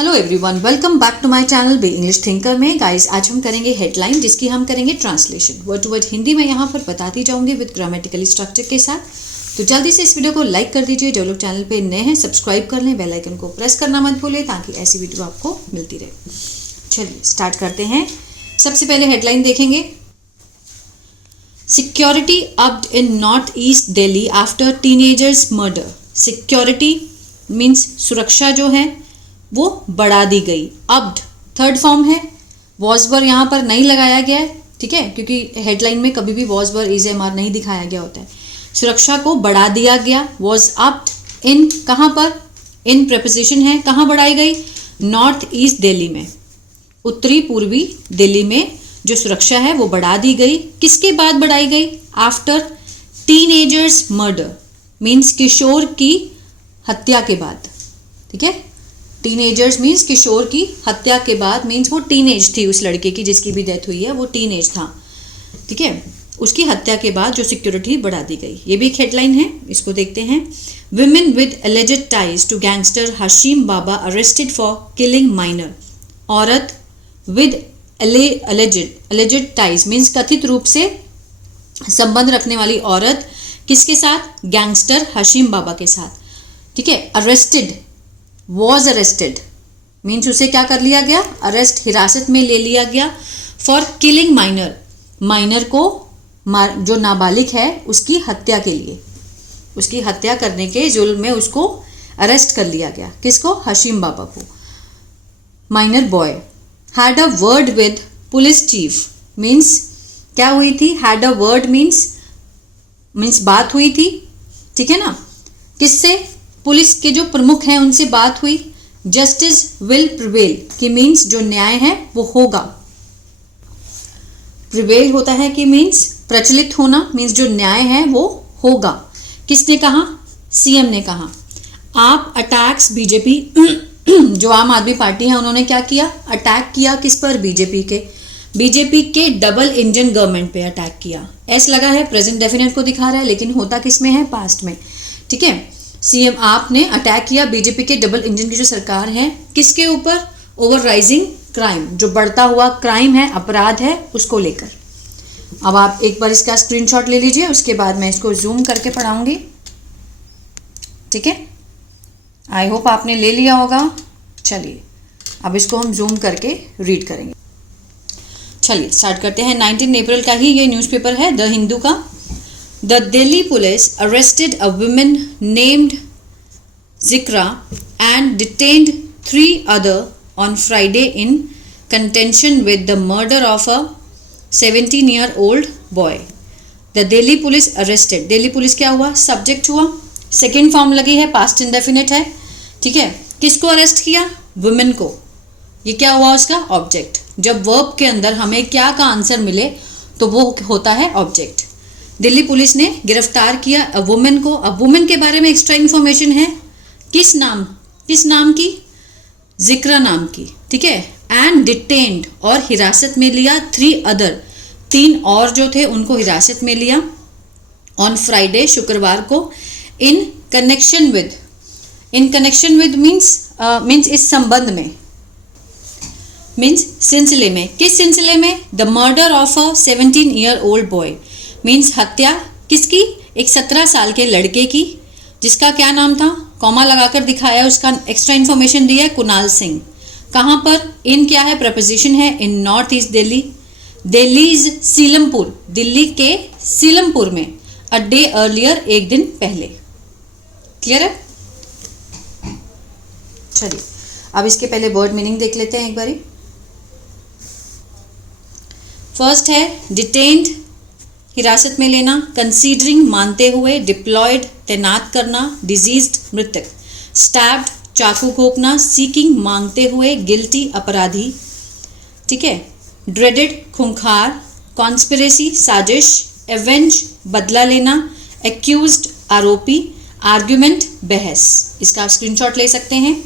Hello everyone, welcome back to my channel be English thinker में। Guys, आज हम करेंगे हेडलाइन, जिसकी हम करेंगे translation word to word Hindi में यहाँ पर बताती जाऊंगी विद ग्रामेटिकल स्ट्रक्चर के साथ। तो जल्दी से इस वीडियो को लाइक कर दीजिए। जो लोग चैनल पे नए हैं सब्सक्राइब कर लें, बेल आइकन को प्रेस करना मत भूलें ताकि ऐसी वीडियो आपको मिलती रहे। चलिए स्टार्ट करते हैं। सबसे पहले हेडलाइन देखेंगे। Security upped in north east Delhi after teenager's murder. Security means सुरक्षा जो है वो बढ़ा दी गई। अब्ड थर्ड फॉर्म है, वॉज वर यहाँ पर नहीं लगाया गया है, ठीक है, क्योंकि हेडलाइन में कभी भी was were is am are नहीं दिखाया गया होता है। सुरक्षा को बढ़ा दिया गया, वॉज अप्ड इन, कहाँ पर, इन प्रपोजिशन है, कहाँ बढ़ाई गई, नॉर्थ ईस्ट दिल्ली में, उत्तरी पूर्वी दिल्ली में जो सुरक्षा है वो बढ़ा दी गई। किसके बाद बढ़ाई गई? आफ्टर टीनेजर्स मर्डर मीन्स किशोर की हत्या के बाद, ठीक है। टीनेजर्स मीन्स किशोर की हत्या के बाद, मीन्स वो टीनेज थी, उस लड़के की जिसकी भी डेथ हुई है वो टीनेज था, ठीक है। उसकी हत्या के बाद जो सिक्योरिटी बढ़ा दी गई, ये भी एक हेडलाइन है, इसको देखते हैं। Women with alleged ties to gangster Hashim Baba arrested for killing minor. औरत विद एलिजेड टाइज मीन्स कथित रूप से संबंध रखने वाली औरत किसके साथ? गैंगस्टर हशीम बाबा के साथ, ठीक है। अरेस्टेड, वॉज अरेस्टेड मीन्स उसे क्या कर लिया गया? अरेस्ट, हिरासत में ले लिया गया। फॉर किलिंग माइनर, माइनर को जो नाबालिग है उसकी हत्या के लिए, उसकी हत्या करने के जुल्म में उसको अरेस्ट कर लिया गया। किसको? हशीम बाबा को। Minor boy had a word with police chief means क्या हुई थी? हैड अ वर्ड मीन्स बात हुई थी, ठीक है ना। किससे? पुलिस के जो प्रमुख हैं उनसे बात हुई। जस्टिस विल प्रिवेल कि मीन्स जो न्याय है वो होगा। प्रिवेल होता है कि मीन्स प्रचलित होना, मीन्स जो न्याय है वो होगा। किसने कहा? सीएम ने कहा। आप अटैक्स बीजेपी जो आम आदमी पार्टी है उन्होंने क्या किया? अटैक किया। किस पर? बीजेपी के डबल इंजन गवर्नमेंट पे अटैक किया। एस लगा है, प्रेजेंट डेफिनेट को दिखा रहा है, लेकिन होता किस में है? पास्ट में, ठीक है। सीएम आपने अटैक किया बीजेपी के डबल इंजन की जो सरकार है, किसके ऊपर? ओवर राइजिंग क्राइम, जो बढ़ता हुआ क्राइम है, अपराध है, उसको लेकर। अब आप एक बार इसका स्क्रीनशॉट ले लीजिए, उसके बाद मैं इसको जूम करके पढ़ाऊंगी, ठीक है। आई होप आपने ले लिया होगा। चलिए अब इसको हम जूम करके रीड करेंगे। चलिए स्टार्ट करते हैं। 19 अप्रैल का ही ये न्यूज़पेपर है, द हिंदू का। The Delhi police arrested a woman named Zikra and detained 3 others on Friday in connection with the murder of a 17-year-old boy. The Delhi police arrested, Delhi police क्या हुआ? Subject हुआ, second form लगी है, past indefinite है, ठीक है। किसको arrest किया? वुमेन को। ये क्या हुआ? उसका ऑब्जेक्ट। जब वर्ब के अंदर हमें क्या का आंसर मिले तो वो होता है ऑब्जेक्ट। दिल्ली पुलिस ने गिरफ्तार किया अ वुमेन को। अब वुमेन के बारे में एक्स्ट्रा इन्फॉर्मेशन है। किस नाम की? जिक्रा नाम की, ठीक है। एंड डिटेन्ड, और हिरासत में लिया। 3 अदर, 3 और जो थे उनको हिरासत में लिया। ऑन फ्राइडे, शुक्रवार को। इन कनेक्शन विद मीन्स इस संबंध में, मीन्स सिलसिले में। किस सिलसिले में? The murder of a 17-year-old boy means हत्या किसकी? एक 17 साल के लड़के की, जिसका क्या नाम था? कॉमा लगाकर दिखाया, उसका एक्स्ट्रा इन्फॉर्मेशन दिया है, कुणाल सिंह। कहाँ पर? इन क्या है? प्रपोजिशन है। In north east Delhi, Delhi's Seelampur, Delhi के सीलमपुर में। अ डे अर्लियर, एक दिन पहले। क्लियर है? चलिए अब इसके पहले वर्ड मीनिंग देख लेते हैं एक बारी। फर्स्ट है डिटेन्ड, हिरासत में लेना। कंसीडरिंग, मानते हुए। डिप्लॉयड, तैनात करना। डिजीज्ड, मृतक। स्टैब्ड, चाकू घोंपना। सीकिंग, मांगते हुए। गिल्टी, अपराधी, ठीक है। ड्रेडेड, खूंखार। कॉन्स्पिरेसी, साजिश। एवेंज, बदला लेना। एक्यूज्ड, आरोपी। आर्ग्यूमेंट, बहस। इसका आप स्क्रीनशॉट ले सकते हैं।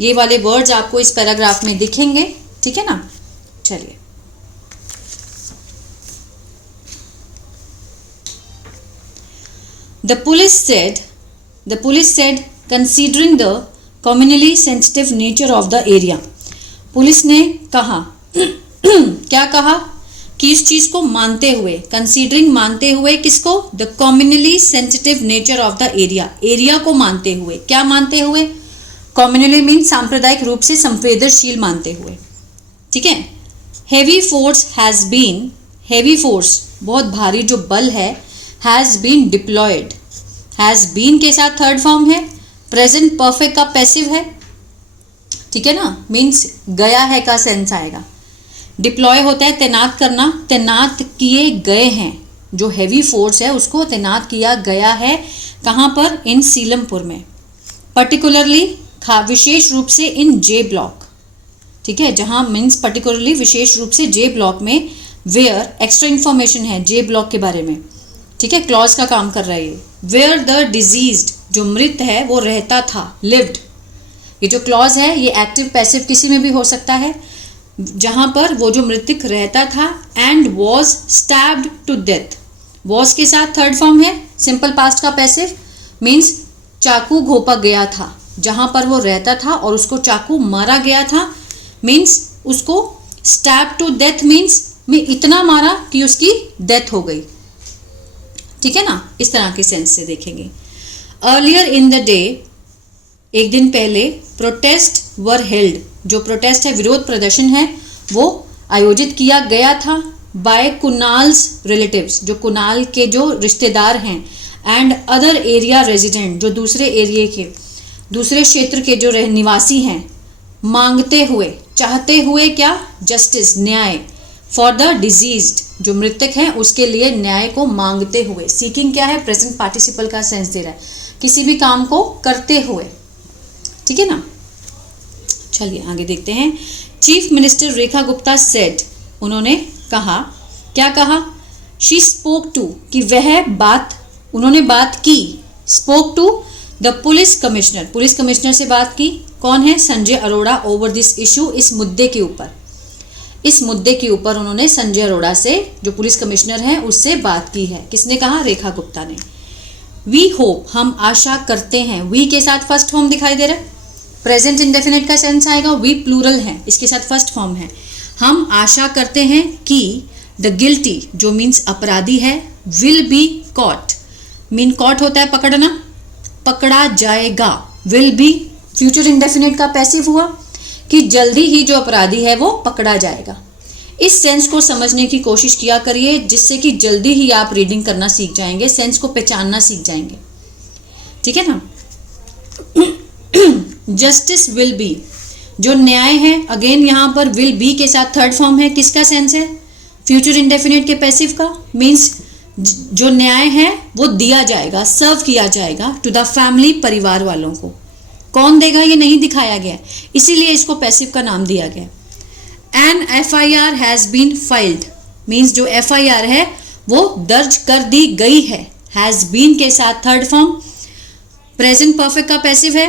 ये वाले वर्ड्स आपको इस पैराग्राफ में दिखेंगे, ठीक है ना। चलिए The police said, considering the communally sensitive nature of the area. Police ने कहा क्या कहा कि इस चीज को मानते हुए, कंसीडरिंग मानते हुए, किसको? The communally sensitive nature of the area, area को मानते हुए। क्या मानते हुए? कम्युनली मीन सांप्रदायिक रूप से संवेदनशील मानते हुए, ठीक है। Heavy force has been, heavy force बहुत भारी जो बल है, has been deployed, has been के साथ थर्ड फॉर्म है, प्रेजेंट परफेक्ट का पैसिव है, ठीक है ना, मीन्स गया है का सेंस आएगा। डिप्लॉय होता है तैनात करना, तैनात किए गए हैं, जो हैवी फोर्स है उसको तैनात किया गया है। कहाँ पर? इन सीलमपुर में, पर्टिकुलरली विशेष रूप से इन जे ब्लॉक, ठीक है, जहाँ मीन्स पर्टिकुलरली विशेष रूप से जे ब्लॉक में, वेयर एक्स्ट्रा इन्फॉर्मेशन है जे ब्लॉक के बारे में, ठीक है, क्लॉज का काम कर रहा है ये। वेयर द डिजीज्ड, जो मृत है वो रहता था, लिव्ड। ये जो क्लॉज है ये एक्टिव पैसिव किसी में भी हो सकता है, जहां पर वो जो मृतक रहता था। And was stabbed to death, was के साथ थर्ड फॉर्म है, सिंपल पास्ट का पैसिव, मीन्स चाकू घोंपा गया था, जहां पर वो रहता था और उसको चाकू मारा गया था, मीन्स उसको स्टैब टू डेथ मीन्स में इतना मारा कि उसकी डेथ हो गई, ठीक है ना, इस तरह के सेंस से देखेंगे। अर्लियर इन द डे, एक दिन पहले, प्रोटेस्ट वर हेल्ड, जो प्रोटेस्ट है विरोध प्रदर्शन है वो आयोजित किया गया था बाय कुनाल्स रिलेटिव्स, जो कुनाल के जो रिश्तेदार हैं, एंड अदर एरिया रेजिडेंट, जो दूसरे एरिया के, दूसरे क्षेत्र के जो निवासी हैं, मांगते हुए, चाहते हुए क्या? जस्टिस, न्याय, फॉर द डिजीज्ड, जो मृतक हैं उसके लिए न्याय को मांगते हुए। सीकिंग क्या है? प्रेजेंट पार्टिसिपल का सेंस दे रहा है, किसी भी काम को करते हुए, ठीक है ना। चलिए आगे देखते हैं। Chief minister Rekha Gupta said, उन्होंने कहा, क्या कहा? शी स्पोक टू, कि वह बात, उन्होंने बात की, spoke to the police commissioner, police commissioner से बात की। कौन है? Sanjay Arora, over this issue, इस मुद्दे के ऊपर, इस मुद्दे के ऊपर उन्होंने संजय अरोड़ा से, जो पुलिस कमिश्नर हैं, उससे बात की है। किसने कहा? रेखा गुप्ता ने। वी होप, हम आशा करते हैं, वी के साथ फर्स्ट फॉर्म दिखाई दे रहा है, प्रेजेंट इंडेफिनिट का सेंस आएगा, वी प्लूरल है, इसके साथ फर्स्ट फॉर्म है। हम आशा करते हैं कि द गिल्टी, जो मीन्स अपराधी है, will be caught, mean caught होता है पकड़ना, पकड़ा जाएगा, विल बी फ्यूचर इंडेफिनिट का पैसिव हुआ, कि जल्दी ही जो अपराधी है वो पकड़ा जाएगा। इस सेंस को समझने की कोशिश किया करिए, जिससे कि जल्दी ही आप रीडिंग करना सीख जाएंगे, सेंस को पहचानना सीख जाएंगे, ठीक है ना। जस्टिस विल बी, जो न्याय है, अगेन यहाँ पर विल बी के साथ थर्ड फॉर्म है, किसका सेंस है? फ्यूचर इंडेफिनिट के पैसिव का, मीन्स जो न्याय है वो दिया जाएगा, सर्व किया जाएगा टू द फैमिली, परिवार वालों को। कौन देगा ये नहीं दिखाया गया, इसीलिए इसको पैसिव का नाम दिया गया। An FIR has been filed, means जो FIR है वो दर्ज कर दी गई है, हैज बीन के साथ थर्ड फॉर्म, प्रेजेंट परफेक्ट का पैसिव है।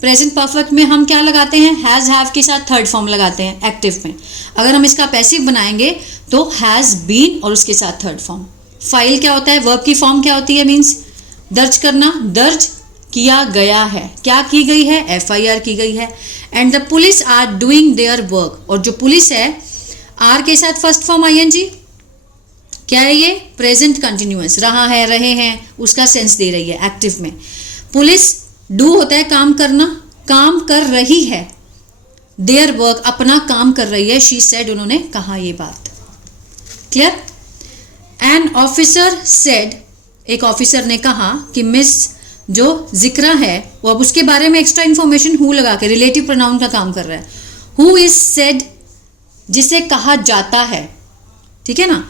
प्रेजेंट परफेक्ट में हम क्या लगाते हैं? हैज हैव के साथ थर्ड फॉर्म लगाते हैं एक्टिव में। अगर हम इसका पैसिव बनाएंगे तो हैज बीन और उसके साथ थर्ड फॉर्म। फाइल क्या होता है? वर्ब की फॉर्म क्या होती है? मीन्स दर्ज करना, दर्ज किया गया है। क्या की गई है? FIR की गई है। And the police are doing their work, और जो पुलिस है, आर के साथ फर्स्ट फॉर्म ING, क्या है ये? प्रेजेंट कंटिन्यूअस, रहा है, रहे हैं, उसका सेंस दे रही है एक्टिव में। पुलिस डू होता है काम करना, काम कर रही है, देयर वर्क, अपना काम कर रही है। शी सेड, उन्होंने कहा ये बात। क्लियर? एन ऑफिसर सेड, एक ऑफिसर ने कहा कि मिस जो जिक्रा है वो अब उसके बारे में एक्स्ट्रा इंफॉर्मेशन हु लगा के रिलेटिव प्रोनाउन का काम कर रहा है। हु इज सेड, जिसे कहा जाता है, ठीक है ना।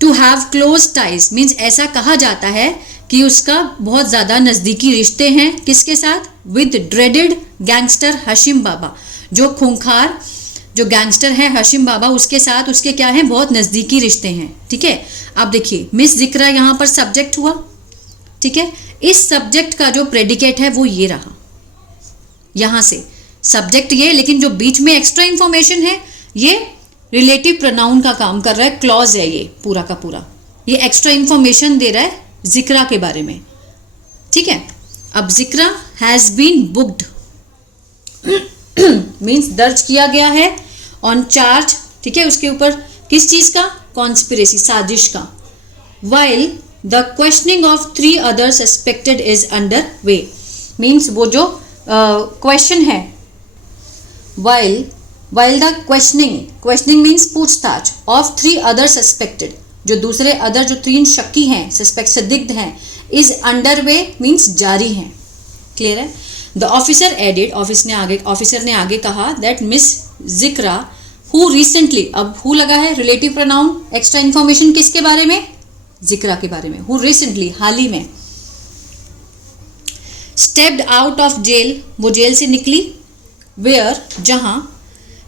To have close ties means ऐसा कहा जाता है कि उसका बहुत ज़्यादा नज़दीकी रिश्ते हैं, किसके साथ? विद ड्रेडेड गैंगस्टर हशीम बाबा, जो खूंखार जो गैंगस्टर है हशीम बाबा, उसके साथ उसके क्या है? बहुत नज़दीकी रिश्ते हैं, ठीक है। अब देखिए, मिस जिक्रा यहाँ पर सब्जेक्ट हुआ, ठीक है। इस सब्जेक्ट का जो प्रेडिकेट है वो ये रहा, यहाँ से सब्जेक्ट ये, लेकिन जो बीच में एक्स्ट्रा इंफॉर्मेशन है ये रिलेटिव प्रोनाउन का काम कर रहा है, क्लॉज है ये पूरा का पूरा, ये एक्स्ट्रा इंफॉर्मेशन दे रहा है जिक्रा के बारे में, ठीक है। अब जिक्रा हैज़ बीन बुक्ड, मीन्स दर्ज किया गया है ऑन चार्ज, ठीक है, उसके ऊपर किस चीज का, कॉन्स्पिरेसी, साजिश का। While the questioning of 3 other suspected is under way, means वो जो क्वेश्चन है, वाइल द क्वेश्चनिंग मीन्स पूछताछ ऑफ 3 अदर सस्पेक्टेड, जो दूसरे अदर जो 3 शक्की हैं, सस्पेक्ट संदिग्ध हैं, इज अंडर वे मीन्स जारी हैं। क्लियर है। द ऑफिसर एडेड, ऑफिसर ने आगे कहा दैट मिस जिक्रा हु रिसेंटली, अब हु लगा है रिलेटिव प्रोनाउन, एक्स्ट्रा इंफॉर्मेशन किसके बारे में, जिक्रा के बारे में, हु रिसेंटली हाल ही में, स्टेप्ड आउट ऑफ जेल, वो जेल से निकली, वेयर जहां,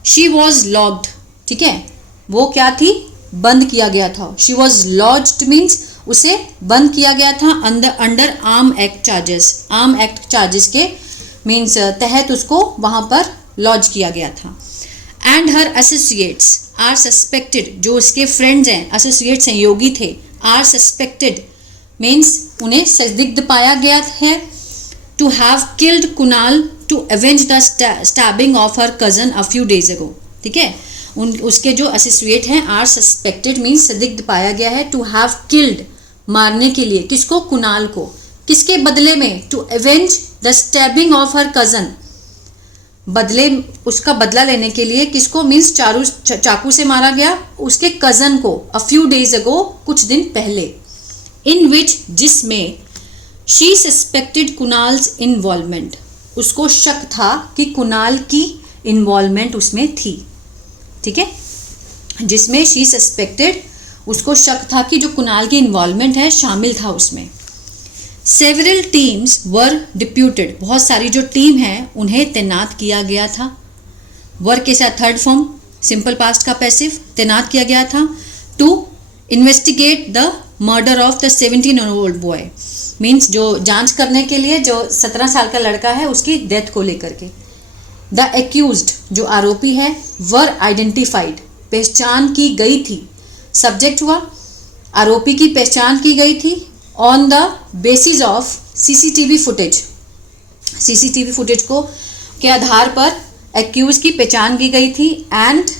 शी वॉज लॉक्ड, ठीक है, वो क्या थी, बंद किया गया था, शी वॉज लॉज्ड मीन्स उसे बंद किया गया था under arm act charges, arm act charges के मीन्स तहत उसको वहां पर लॉज किया गया था। And her associates are suspected, जो उसके फ्रेंड्स हैं, एसोसिएट सहयोगी थे, आर सस्पेक्टेड मीन्स उन्हें संदिग्ध पाया गया है, to have killed Kunal to avenge the stabbing of her cousin a few days ago, ठीक है, उसके जो एसोसिएट हैं आर सस्पेक्टेड मीन्स संदिग्ध पाया गया है, टू हैव किल्ड मारने के लिए, किसको, कुणाल को, किसके बदले में, to avenge the stabbing of her cousin, बदले, उसका बदला लेने के लिए, किसको, मीन्स चाकू से मारा गया उसके कजन को, अ फ्यू डेज अगो, कुछ दिन पहले, इन विच, जिसमें, शी सस्पेक्टेड कुणाल्स इन्वॉल्वमेंट, उसको शक था कि कुणाल की इन्वॉल्वमेंट उसमें थी, ठीक है, जिसमें शी सस्पेक्टेड, उसको शक था कि जो कुणाल की इन्वॉल्वमेंट है शामिल था उसमें। सेवरल टीम्स वर डिप्यूटेड, बहुत सारी जो टीम है उन्हें तैनात किया गया था, वर के साथ थर्ड फॉर्म सिंपल पास्ट का पैसिव, तैनात किया गया था, to investigate the murder of the 17-year-old boy, means जो जांच करने के लिए, जो 17 साल का लड़का है उसकी डेथ को लेकर के। द एक्यूज्ड, जो आरोपी है, वर आइडेंटिफाइड, पहचान की गई थी, सब्जेक्ट हुआ, आरोपी की पहचान की गई थी, on the basis of CCTV footage, CCTV footage को के आधार पर एक्यूज की पहचान की गई थी, एंड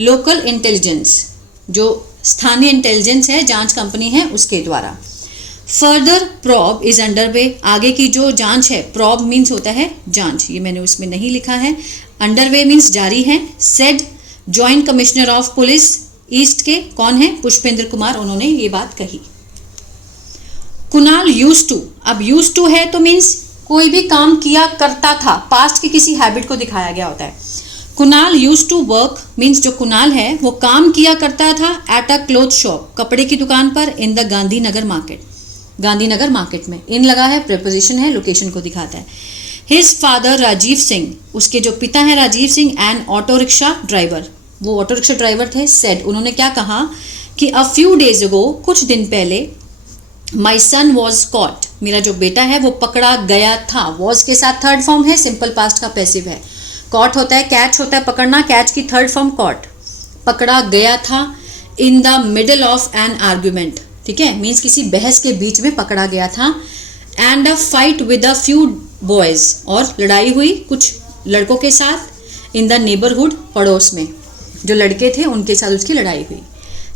लोकल इंटेलिजेंस, जो स्थानीय इंटेलिजेंस है, जांच कंपनी है, उसके द्वारा। Further probe is under way, आगे की जो जांच है, प्रॉब मीन्स होता है जांच, ये मैंने उसमें नहीं लिखा है, अंडर वे मीन्स जारी है। Said joint commissioner of police east के, कौन है, पुष्पेंद्र कुमार, उन्होंने ये बात कही। कुणाल यूज्ड टू, अब यूज्ड टू है तो मीन्स कोई भी काम किया करता था, पास्ट की किसी हैबिट को दिखाया गया होता है। Kunal used to work means जो कुणाल है वो काम किया करता था एट अ क्लोथ शॉप, कपड़े की दुकान पर, in the Gandhinagar market, Gandhinagar market में, इन लगा है, प्रीपोजिशन है, लोकेशन को दिखाता है। हिज फादर राजीव सिंह, उसके जो पिता हैं Rajiv Singh, and auto rickshaw driver, वो ऑटो रिक्शा ड्राइवर थे, सेड, उन्होंने क्या कहा कि अ फ्यू डेज अगो, कुछ दिन पहले, माई सन वॉज कॉट, मेरा जो बेटा है वो पकड़ा गया था, वॉज के साथ थर्ड फॉर्म है, सिंपल पास्ट का पैसिव है, कॉट होता है, कैच होता है पकड़ना, कैच की थर्ड फॉर्म कॉट, पकड़ा गया था, in the middle of an argument, ठीक है, मीन्स किसी बहस के बीच में पकड़ा गया था, and a fight with a few boys, और लड़ाई हुई कुछ लड़कों के साथ, इन द नेबरहुड, पड़ोस में जो लड़के थे उनके साथ उसकी लड़ाई हुई।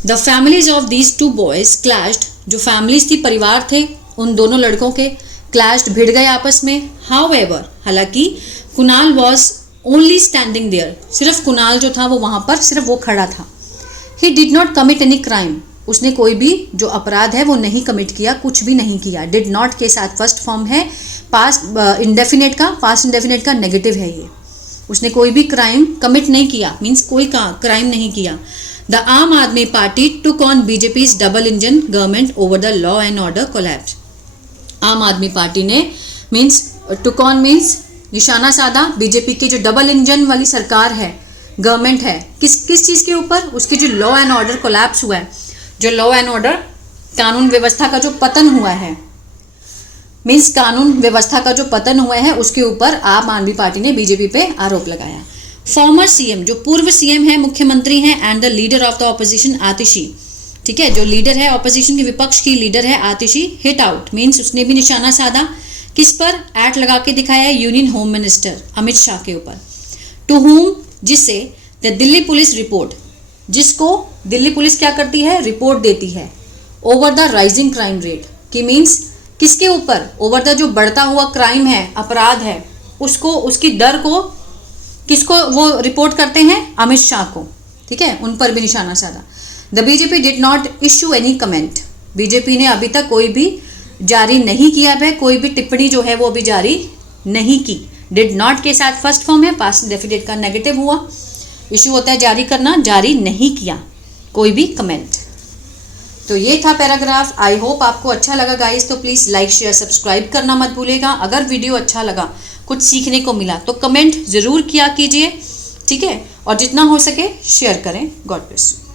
The families of these 2 boys clashed, जो फैमिलीज थी, परिवार थे उन दोनों लड़कों के, क्लैश्ड, भिड़ गए आपस में। हाउएवर, हालांकि Kunal was only standing there, सिर्फ कुणाल जो था वो वहां पर सिर्फ वो खड़ा था। He did not commit any crime, उसने कोई भी जो अपराध है वो नहीं कमिट किया, कुछ भी नहीं किया। डिड नॉट के साथ फर्स्ट फॉर्म है, पास्ट इंडेफिनेट का, पास्ट इंडेफिनेट का नेगेटिव है ये, उसने कोई भी क्राइम कमिट नहीं किया, मीन्स कोई क्राइम नहीं किया। The Aam Aadmi Party took on BJP's double engine government over the law and order collapse, Aam Aadmi party ने मीन्स टुक ऑन मीन्स निशाना साधा बीजेपी की जो डबल इंजन वाली सरकार है, गवर्नमेंट है, किस चीज़ के ऊपर, उसकी जो लॉ एंड ऑर्डर कोलैप्स हुआ है, जो लॉ एंड ऑर्डर कानून व्यवस्था का जो पतन हुआ है, मीन्स कानून व्यवस्था का जो पतन हुआ है उसके ऊपर आम आदमी पार्टी ने बीजेपी पे आरोप लगाया। फॉर्मर सीएम, जो पूर्व सीएम है, मुख्यमंत्री हैं, and the leader of the opposition Atishi, ठीक है, जो लीडर है ऑपोजिशन की, विपक्ष की लीडर है आतिशी, हिट आउट मीन्स उसने भी निशाना साधा, किस पर एट लगा के दिखाया है? Union home minister Amit Shah के ऊपर। टू होम, जिसे द दिल्ली पुलिस रिपोर्ट, जिसको दिल्ली पुलिस क्या करती है? रिपोर्ट देती है। Over the rising crime rate की मीन्स किसके ऊपर? ओवर द जो बढ़ता हुआ क्राइम है, अपराध है, उसको, उसकी दर को किसको वो रिपोर्ट करते हैं? अमित शाह को। ठीक है, उन पर भी निशाना साधा। The BJP did not issue any comment, BJP ने अभी तक कोई भी जारी नहीं किया है, कोई भी टिप्पणी जो है वो अभी जारी नहीं की। डिड नॉट के साथ फर्स्ट फॉर्म है, पास्ट डेफिनेट का नेगेटिव हुआ। इश्यू होता है जारी करना, जारी नहीं किया कोई भी कमेंट। तो ये था पैराग्राफ। आई होप आपको अच्छा लगा गाइस, तो प्लीज़ लाइक शेयर सब्सक्राइब करना मत भूलेगा। अगर वीडियो अच्छा लगा, कुछ सीखने को मिला, तो कमेंट ज़रूर किया कीजिए। ठीक है, और जितना हो सके शेयर करें। God bless you.